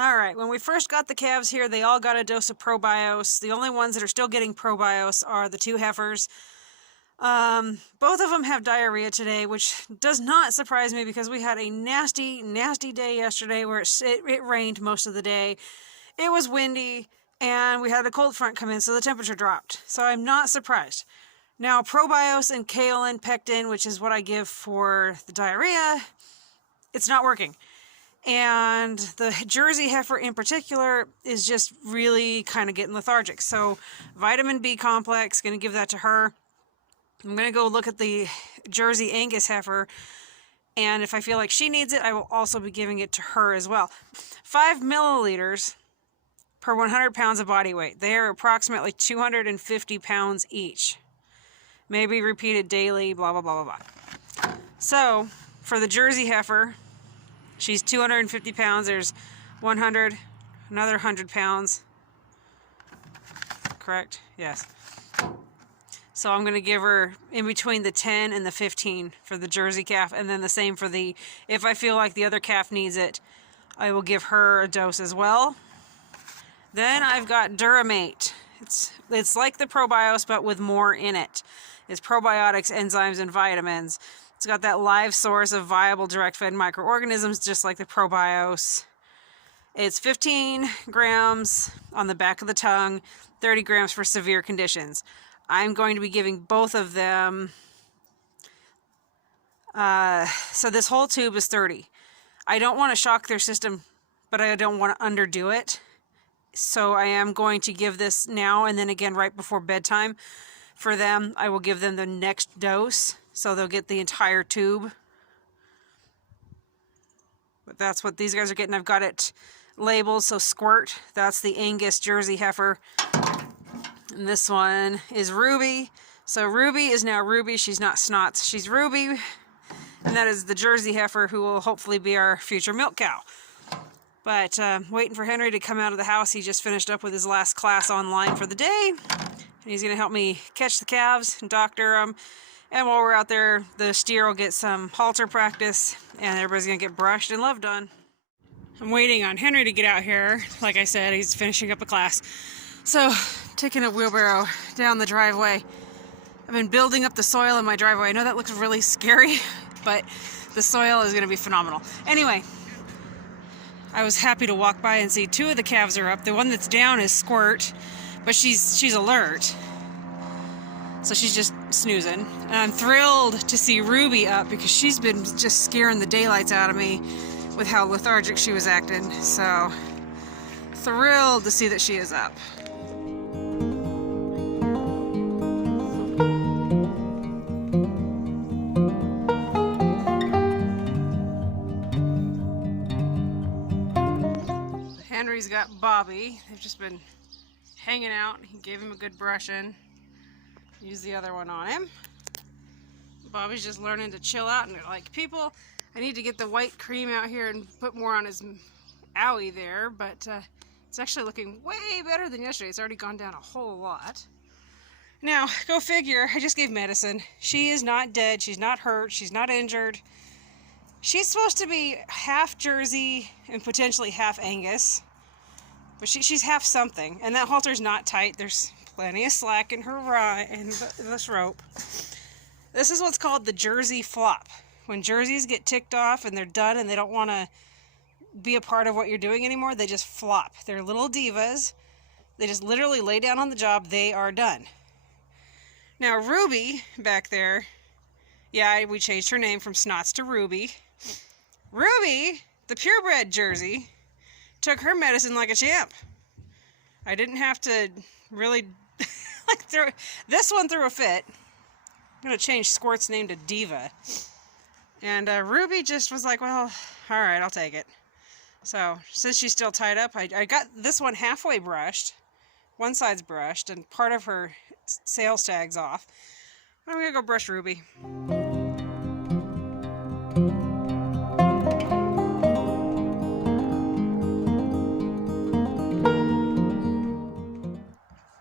All right, when we first got the calves here, they all got a dose of ProBios. The only ones that are still getting ProBios are the two heifers. Both of them have diarrhea today, which does not surprise me because we had a nasty, nasty day yesterday where it rained most of the day. It was windy, and we had a cold front come in, so the temperature dropped. So I'm not surprised. Now, ProBios and kaolin pectin, which is what I give for the diarrhea, it's not working. And the Jersey heifer in particular is just really kind of getting lethargic. So vitamin B complex, going to give that to her. I'm going to go look at the Jersey Angus heifer, and if I feel like she needs it, I will also be giving it to her as well. 5 milliliters per 100 pounds of body weight. They are approximately 250 pounds each. Maybe repeated daily, blah, blah, blah, blah, blah. So for the Jersey heifer, she's 250 pounds. There's 100, another 100 pounds. Correct? Yes. So I'm going to give her in between the 10 and the 15 for the Jersey calf, and then the same for the, if I feel like the other calf needs it, I will give her a dose as well. Then I've got Duramate. It's like the ProBios, but with more in it. It's probiotics, enzymes, and vitamins. It's got that live source of viable direct-fed microorganisms, just like the ProBios. It's 15 grams on the back of the tongue, 30 grams for severe conditions. I'm going to be giving both of them. So this whole tube is 30. I don't want to shock their system, but I don't want to underdo it. So I am going to give this now and then again right before bedtime. For them, I will give them the next dose, so they'll get the entire tube. But that's what these guys are getting. I've got it labeled, so Squirt, that's the Angus Jersey heifer. And this one is Ruby. So Ruby is now Ruby. She's not Snots. She's Ruby. And that is the Jersey heifer, who will hopefully be our future milk cow. But waiting for Henry to come out of the house. He just finished up with his last class online for the day. And he's going to help me catch the calves and doctor them. And while we're out there, the steer will get some halter practice. And everybody's going to get brushed and love done. I'm waiting on Henry to get out here. Like I said, he's finishing up a class. So, taking a wheelbarrow down the driveway. I've been building up the soil in my driveway. I know that looks really scary, but the soil is going to be phenomenal. Anyway, I was happy to walk by and see two of the calves are up. The one that's down is Squirt, but she's alert. So she's just snoozing. And I'm thrilled to see Ruby up because she's been just scaring the daylights out of me with how lethargic she was acting. So, thrilled to see that she is up. Henry's got Bobby. They've just been hanging out. He gave him a good brushing. Use the other one on him. Bobby's just learning to chill out and like, people, I need to get the white cream out here and put more on his owie there, but it's actually looking way better than yesterday. It's already gone down a whole lot. Now, go figure, I just gave medicine. She is not dead, she's not hurt, she's not injured. She's supposed to be half Jersey and potentially half Angus, but she's half something, and that halter's not tight. There's plenty of slack in her in this rope. This is what's called the Jersey flop. When Jerseys get ticked off and they're done and they don't want to be a part of what you're doing anymore, they just flop. They're little divas. They just literally lay down on the job. They are done. Now Ruby back there, yeah, we changed her name from Snots to Ruby. Ruby, the purebred Jersey, took her medicine like a champ. I didn't have to really like this one threw a fit. I'm going to change Squirt's name to Diva. And Ruby just was like, well, all right, I'll take it. So since she's still tied up, I got this one halfway brushed. One side's brushed and part of her sales tag's off. I'm going to go brush Ruby.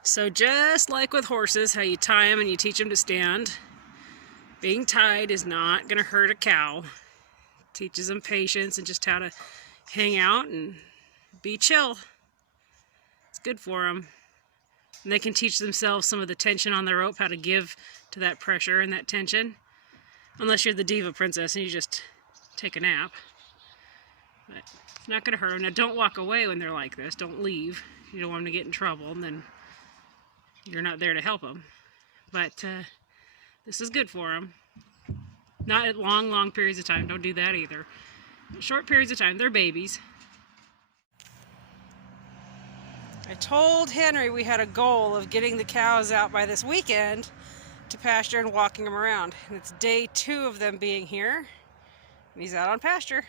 So just like with horses, how you tie them and you teach them to stand, being tied is not going to hurt a cow. Teaches them patience and just how to hang out and be chill. It's good for them. And they can teach themselves some of the tension on the rope, how to give to that pressure and that tension. Unless you're the diva princess and you just take a nap. But it's not going to hurt them. Now don't walk away when they're like this. Don't leave. You don't want them to get in trouble, and then you're not there to help them. But this is good for them. Not at long periods of time. Don't do that either. Short periods of time. They're babies. I told Henry we had a goal of getting the cows out by this weekend to pasture and walking them around. And it's day 2 of them being here. And he's out on pasture.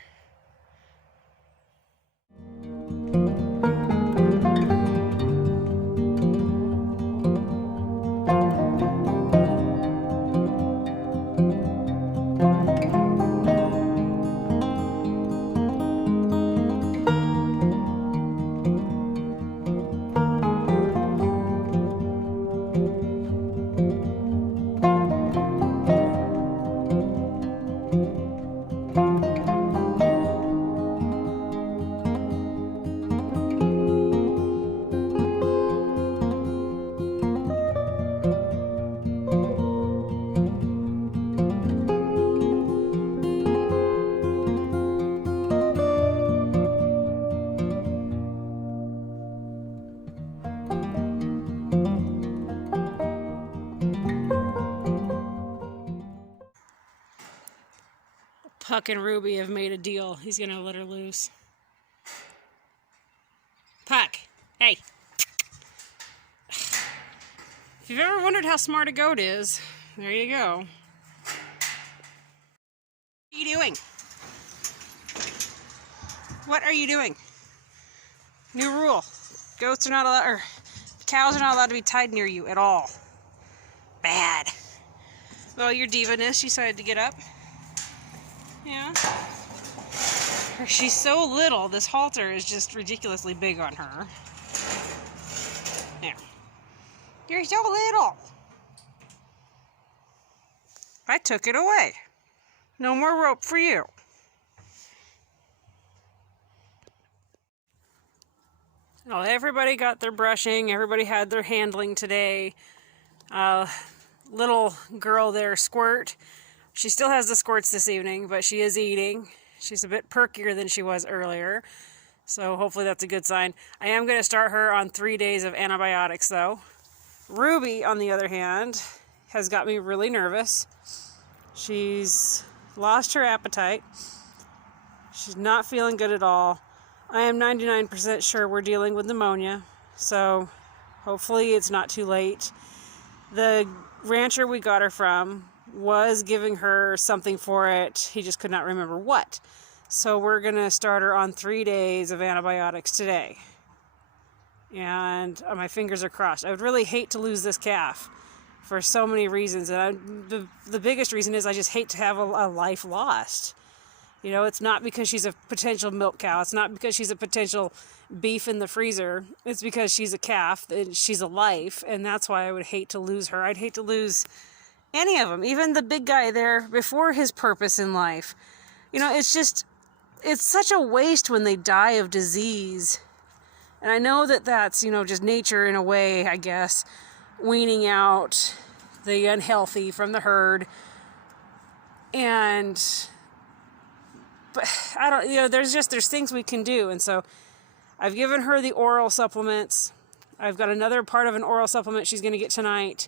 Puck and Ruby have made a deal. He's gonna let her loose. Puck, hey. If you've ever wondered how smart a goat is, there you go. What are you doing? What are you doing? New rule. Goats are not allowed, or cows are not allowed to be tied near you at all. Bad. Well, your diva-ness, she decided to get up. Yeah. She's so little, this halter is just ridiculously big on her. There. You're so little. I took it away. No more rope for you. Well, everybody got their brushing. Everybody had their handling today. Little girl there, Squirt. She still has the squirts this evening, but she is eating. She's a bit perkier than she was earlier, so hopefully that's a good sign. I am going to start her on 3 days of antibiotics, though. Ruby, on the other hand, has got me really nervous. She's lost her appetite. She's not feeling good at all. I am 99% sure we're dealing with pneumonia, so hopefully it's not too late. The rancher we got her from was giving her something for it. He just could not remember what. So we're going to start her on 3 days of antibiotics today. And my fingers are crossed. I would really hate to lose this calf for so many reasons. And the biggest reason is I just hate to have a life lost. You know, it's not because she's a potential milk cow. It's not because she's a potential beef in the freezer. It's because she's a calf and she's a life. And that's why I would hate to lose her. I'd hate to lose any of them, even the big guy there before his purpose in life. You know, it's such a waste when they die of disease. And I know that that's, you know, just nature in a way, I guess, weaning out the unhealthy from the herd. But I don't, you know, there's things we can do. And so I've given her the oral supplements. I've got another part of an oral supplement she's going to get tonight.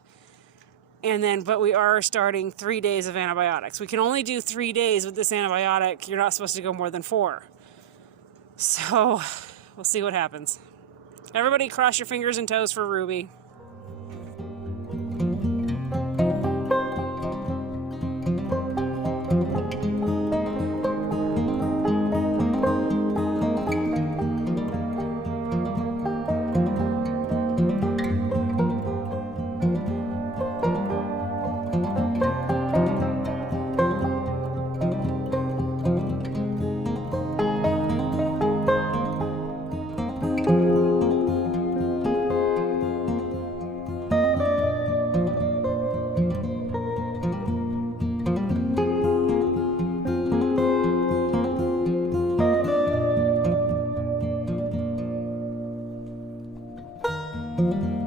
But we are starting 3 days of antibiotics. We can only do 3 days with this antibiotic. You're not supposed to go more than 4. So we'll see what happens. Everybody cross your fingers and toes for Ruby. you.